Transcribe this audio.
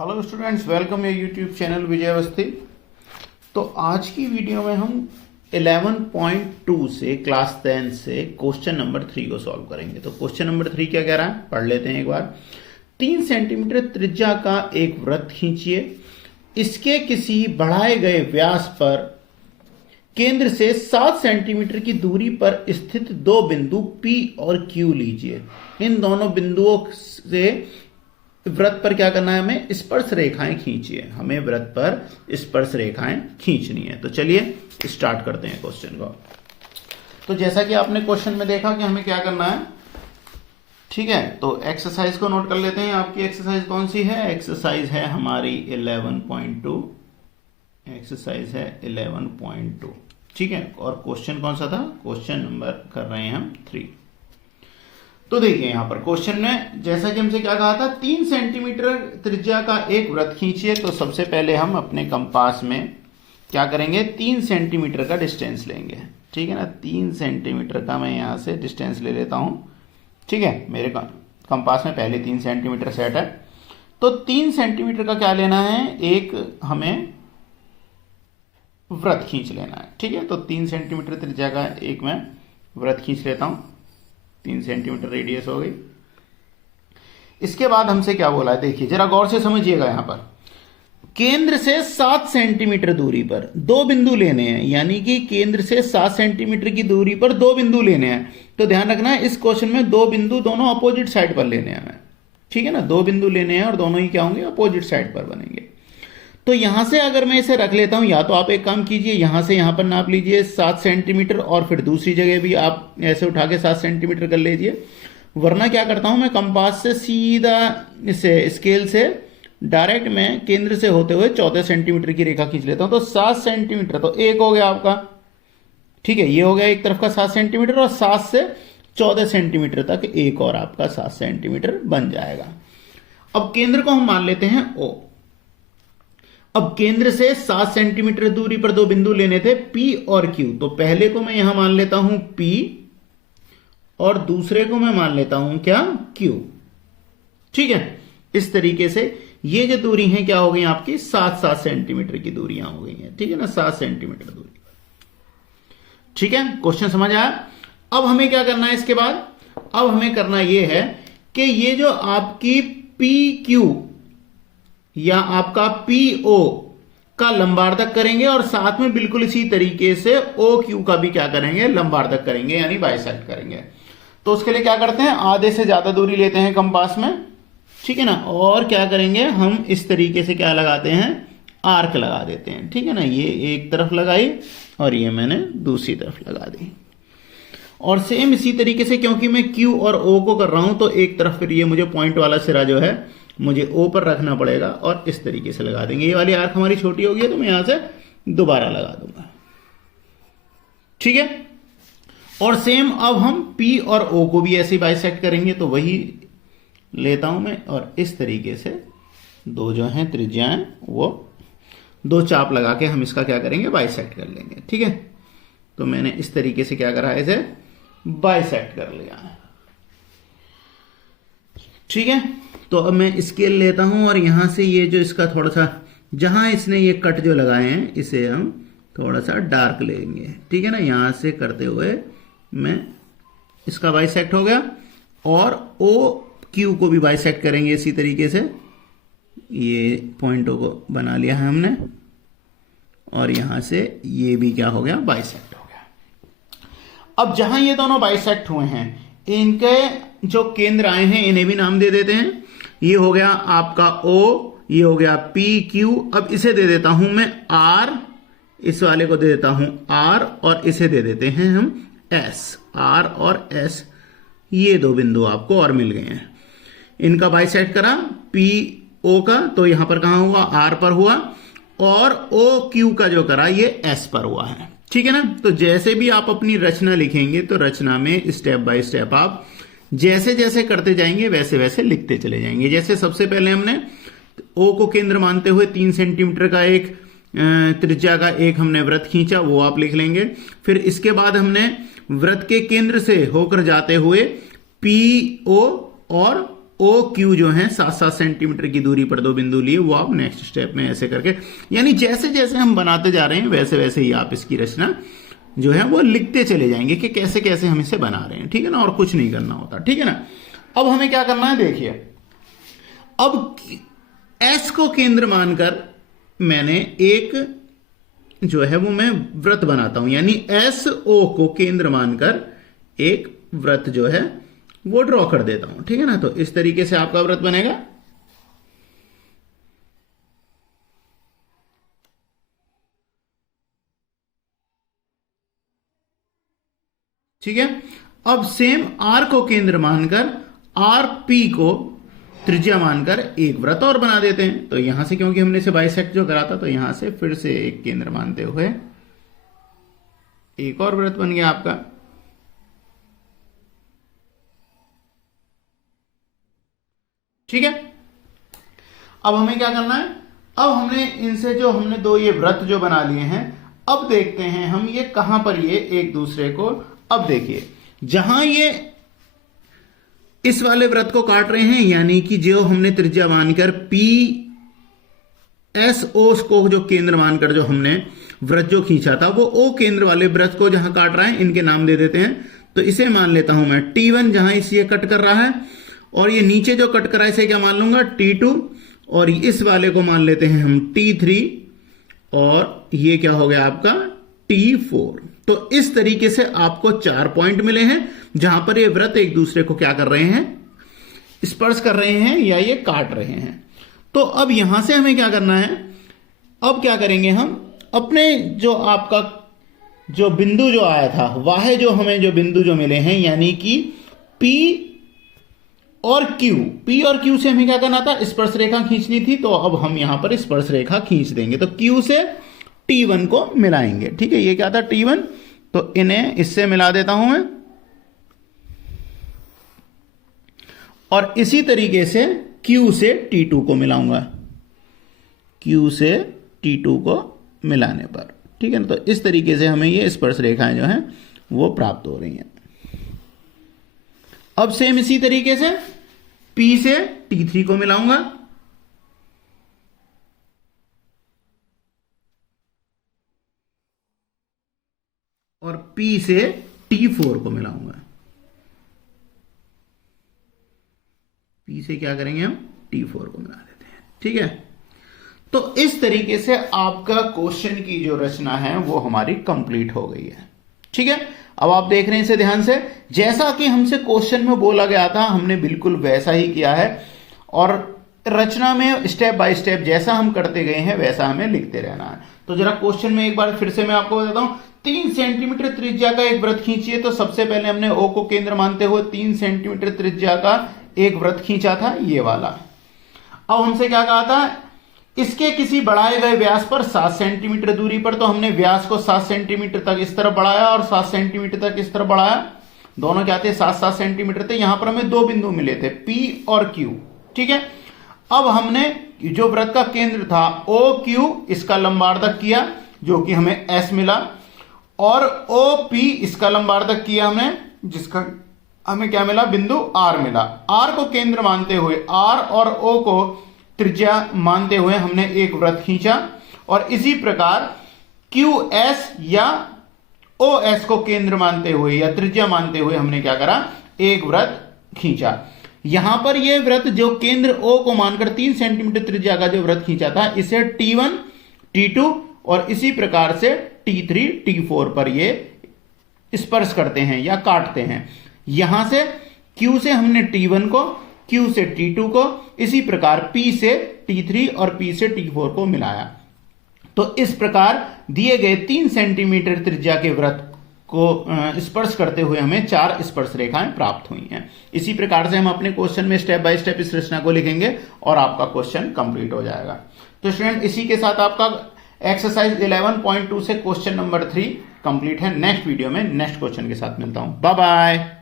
Hello students, welcome your YouTube channel Vijay Awasthi. तो आज की वीडियो में हम 11.2 से क्लास 10 से क्वेश्चन नंबर 3 को सॉल्व करेंगे। तो क्वेश्चन नंबर 3 क्या कह रहा है, पढ़ लेते हैं एक बार। 3 सेंटीमीटर त्रिज्या का एक वृत्त खींचिए। इसके किसी बढ़ाए गए व्यास पर केंद्र से 7 सेंटीमीटर की दूरी पर स्थित दो बिंदु P और Q लीजिए। इन दोनों बिंदुओं से वृत्त पर क्या करना है, हमें स्पर्श रेखाएं खींचिए। हमें वृत्त पर स्पर्श रेखाएं खींचनी है। तो चलिए स्टार्ट करते हैं क्वेश्चन को। तो जैसा कि आपने क्वेश्चन में देखा कि हमें क्या करना है, ठीक है। तो एक्सरसाइज को नोट कर लेते हैं। आपकी एक्सरसाइज कौन सी है? एक्सरसाइज है हमारी 11.2। एक्सरसाइज है 11.2, ठीक है। और क्वेश्चन कौन सा था? क्वेश्चन नंबर कर रहे हैं हम 3। तो देखिए यहां पर क्वेश्चन में जैसा कि हमसे क्या कहा था, 3 सेंटीमीटर त्रिज्या का एक वृत्त खींचिए। तो सबसे पहले हम अपने कंपास में क्या करेंगे, 3 सेंटीमीटर का डिस्टेंस लेंगे, ठीक है ना। 3 सेंटीमीटर का मैं यहां से डिस्टेंस ले लेता हूं, ठीक है। मेरे कंपास में पहले 3 सेंटीमीटर सेट है। तो 3 सेंटीमीटर का क्या लेना है, एक हमें वृत्त खींच लेना है, ठीक है। तो 3 सेंटीमीटर त्रिज्या का एक मैं वृत्त खींच लेता हूं। 3 सेंटीमीटर रेडियस हो गई। इसके बाद हमसे क्या बोला है, देखिए जरा गौर से समझिएगा। यहां पर केंद्र से 7 सेंटीमीटर दूरी पर दो बिंदु लेने हैं, यानी कि केंद्र से 7 सेंटीमीटर की दूरी पर दो बिंदु लेने हैं। तो ध्यान रखना है, इस क्वेश्चन में दो बिंदु दोनों अपोजिट साइड पर लेने हैं हमें, ठीक है ना। दो बिंदु लेने हैं और दोनों ही क्या होंगे, अपोजिट साइड पर बनेंगे। तो यहां से अगर मैं इसे रख लेता हूं, या तो आप एक काम कीजिए, यहां से यहां पर नाप लीजिए 7 सेंटीमीटर और फिर दूसरी जगह भी आप ऐसे उठा के 7 सेंटीमीटर कर लीजिए। वरना क्या करता हूं, मैं कंपास से सीधा इसे स्केल से डायरेक्ट मैं केंद्र से होते हुए 14 सेंटीमीटर की रेखा खींच लेता हूं। तो 7 सेंटीमीटर तो एक हो गया आपका, ठीक है। ये हो गया एक तरफ का 7 सेंटीमीटर और 7 से 14 सेंटीमीटर तक एक और आपका 7 सेंटीमीटर बन जाएगा। अब केंद्र को हम मान लेते हैं O। अब केंद्र से 7 सेंटीमीटर दूरी पर दो बिंदु लेने थे P और Q। तो पहले को मैं यहां मान लेता हूं P और दूसरे को मैं मान लेता हूं क्या, Q, ठीक है। इस तरीके से ये जो दूरी है क्या हो गई आपकी, 7-7 सेंटीमीटर की दूरियां हो गई हैं, ठीक है ना। 7 सेंटीमीटर दूरी, ठीक है। क्वेश्चन समझ आया। अब हमें क्या करना है इसके बाद, अब हमें करना यह है कि ये जो आपकी PQ या आपका PO का लंबार्धक करेंगे और साथ में बिल्कुल इसी तरीके से OQ का भी क्या करेंगे, लंबार्धक करेंगे, यानी बाइसेक्ट करेंगे। तो उसके लिए क्या करते हैं, आधे से ज्यादा दूरी लेते हैं कंपास में, ठीक है ना। और क्या करेंगे, हम इस तरीके से क्या लगाते हैं, आर्क लगा देते हैं, ठीक है ना। ये एक तरफ लगाई और ये मैंने दूसरी तरफ लगा दी। और सेम इसी तरीके से, क्योंकि मैं Q और O को कर रहा हूं, तो एक तरफ फिर ये मुझे पॉइंट वाला सिरा जो है मुझे O पर रखना पड़ेगा और इस तरीके से लगा देंगे। ये वाली आर्क हमारी छोटी होगी तो मैं यहां से दोबारा लगा दूंगा, ठीक है। और सेम अब हम P और O को भी ऐसे बाइसेक्ट करेंगे। तो वही लेता हूं मैं और इस तरीके से दो जो हैं त्रिज्याएं, वो दो चाप लगा के हम इसका क्या करेंगे, बाइसेक्ट कर लेंगे, ठीक है। तो मैंने इस तरीके से क्या करा, इसे बाइसेक्ट कर लिया, ठीक है। तो अब मैं स्केल लेता हूं और यहां से ये जो इसका थोड़ा सा, जहां इसने ये कट जो लगाए हैं, इसे हम थोड़ा सा डार्क लेंगे, ठीक है ना। यहां से करते हुए मैं इसका बाइसेक्ट हो गया और OQ को भी बाइसेक्ट करेंगे इसी तरीके से। ये पॉइंटों को बना लिया है हमने और यहां से ये भी क्या हो गया, बाइसेक्ट हो गया। अब जहां ये दोनों बाइसेक्ट हुए हैं, इनके जो केंद्र आए हैं इन्हें भी नाम दे देते हैं। ये हो गया आपका O, ये हो गया PQ। अब इसे दे देता हूं मैं R, इस वाले को दे देता हूं R और इसे दे देते हैं हम S। R और S, ये दो बिंदु आपको और मिल गए हैं। इनका बाइसेक्ट करा PO का, तो यहां पर कहां हुआ, R पर हुआ। और OQ का जो करा ये S पर हुआ है, ठीक है ना। तो जैसे भी आप अपनी रचना लिखेंगे, तो रचना में स्टेप बाय स्टेप आप जैसे जैसे करते जाएंगे वैसे वैसे लिखते चले जाएंगे। जैसे सबसे पहले हमने O को केंद्र मानते हुए 3 सेंटीमीटर का एक त्रिज्या का एक हमने वृत्त खींचा, वो आप लिख लेंगे। फिर इसके बाद हमने वृत्त के केंद्र से होकर जाते हुए PO और ओ क्यू जो है 7-7 सेंटीमीटर की दूरी पर दो बिंदु लिए, वो आप नेक्स्ट स्टेप में ऐसे करके, यानी जैसे जैसे हम बनाते जा रहे हैं वैसे वैसे ही आप इसकी रचना जो है वो लिखते चले जाएंगे कि कैसे कैसे हम इसे बना रहे हैं, ठीक है ना, और कुछ नहीं करना होता, ठीक है ना। अब हमें क्या करना है, देखिए अब एस को केंद्र मानकर मैंने एक जो है वो मैं वृत्त बनाता हूं, यानी एस ओ को केंद्र मानकर एक वृत्त जो है वो ड्रॉ कर देता हूं, ठीक है ना। तो इस तरीके से आपका वृत्त बनेगा, ठीक है। अब सेम आर को केंद्र मानकर आर पी को त्रिज्या मानकर एक वृत्त और बना देते हैं। तो यहां से क्योंकि हमने इसे बाइसेक्ट जो करा था, तो यहां से फिर से एक केंद्र मानते हुए एक और वृत्त बन गया आपका, ठीक है। अब हमें क्या करना है, अब हमने इनसे जो हमने दो ये वृत्त जो बना लिए हैं, अब देखते हैं हम ये कहां पर ये एक दूसरे को, अब देखिए जहां ये इस वाले वृत्त को काट रहे हैं, यानी कि जो हमने त्रिज्या मानकर पी एस ओ को जो केंद्र मानकर जो हमने वृत्त जो खींचा था, वो ओ केंद्र वाले वृत्त को जहां काट रहा है, इनके नाम दे देते हैं। तो इसे मान लेता हूं मैं T1 जहां इसे कट कर रहा है, और ये नीचे जो कट कर रहा है इसे क्या मान लूंगा T2, और इस वाले को मान लेते हैं हम T3, और ये क्या हो गया आपका T4। तो इस तरीके से आपको 4 पॉइंट मिले हैं जहां पर ये वृत्त एक दूसरे को क्या कर रहे हैं, स्पर्श कर रहे हैं या ये काट रहे हैं। तो अब यहां से हमें क्या करना है, अब क्या करेंगे हम अपने जो आपका जो बिंदु जो आया था, वह जो हमें जो बिंदु जो मिले हैं, यानी कि P और Q से हमें क्या करना था, स्पर्श रेखा खींचनी थी। तो अब हम यहां पर स्पर्श रेखा खींच देंगे, तो Q से T1 को मिलाएंगे, ठीक है। ये क्या था T1, तो इन्हें इससे मिला देता हूं मैं, और इसी तरीके से Q से T2 को मिलाऊंगा, Q से T2 को मिलाने पर, ठीक है ना। तो इस तरीके से हमें ये स्पर्श रेखाएं जो हैं वो प्राप्त हो रही हैं। अब सेम इसी तरीके से P से T3 को मिलाऊंगा, और P से T4 को मिलाऊंगा। P से क्या करेंगे हम, T4 को मिला देते हैं, ठीक है। तो इस तरीके से आपका क्वेश्चन की जो रचना है वो हमारी कंप्लीट हो गई है, ठीक है। अब आप देख रहे हैं इसे ध्यान से, जैसा कि हमसे क्वेश्चन में बोला गया था हमने बिल्कुल वैसा ही किया है, और रचना में स्टेप बाय स्टेप जैसा हम करते गए हैं वैसा हमें लिखते रहना है। तो जरा क्वेश्चन में एक बार फिर से मैं आपको बताता हूं, 3 सेंटीमीटर त्रिज्या का एक वृत्त खींचिए। तो सबसे पहले हमने O को केंद्र मानते हुए 3 सेंटीमीटर त्रिज्या का एक वृत्त खींचा था, ये वाला। अब हमसे क्या कहा था, इसके किसी बढ़ाए गए व्यास पर 7 सेंटीमीटर दूरी पर, तो हमने व्यास को 7 सेंटीमीटर तक इस तरफ बढ़ाया और 7 सेंटीमीटर तक इस तरफ बढ़ाया, दोनों क्या थे 7-7 सेंटीमीटर थे। यहां पर हमें दो बिंदु मिले थे P और Q, ठीक है। अब हमने जो वृत्त का केंद्र था OQ, इसका लंबार्धक किया जो कि हमें S मिला, और OP इसका लंबार्धक किया हमने, जिसका हमें क्या मिला, बिंदु R मिला। R को केंद्र मानते हुए, R और O को त्रिज्या मानते हुए हमने एक वृत्त खींचा, और इसी प्रकार QS या OS को केंद्र मानते हुए या त्रिज्या मानते हुए हमने क्या करा, एक वृत्त खींचा। यहां पर यह वृत्त जो केंद्र O को मानकर 3 सेंटीमीटर त्रिज्या का जो वृत्त खींचा था, इसे T1, T2 और इसी प्रकार से T3, T4 पर ये स्पर्श करते हैं या काटते हैं। यहां से Q से हमने T1 को, Q से T2 को, इसी प्रकार P से T3 और P से T4 को मिलाया। तो इस प्रकार दिए गए 3 सेंटीमीटर त्रिज्या के वृत्त को स्पर्श करते हुए हमें 4 स्पर्श रेखाएं प्राप्त हुई हैं। इसी प्रकार से हम अपने क्वेश्चन में स्टेप बाय स्टेप इस रचना को लिखेंगे और आपका क्वेश्चन कंप्लीट हो जाएगा। तो स्टूडेंट, इसी के साथ आपका एक्सरसाइज 11.2 से क्वेश्चन नंबर 3 कंप्लीट है। नेक्स्ट वीडियो में नेक्स्ट क्वेश्चन के साथ मिलता हूं। Bye bye.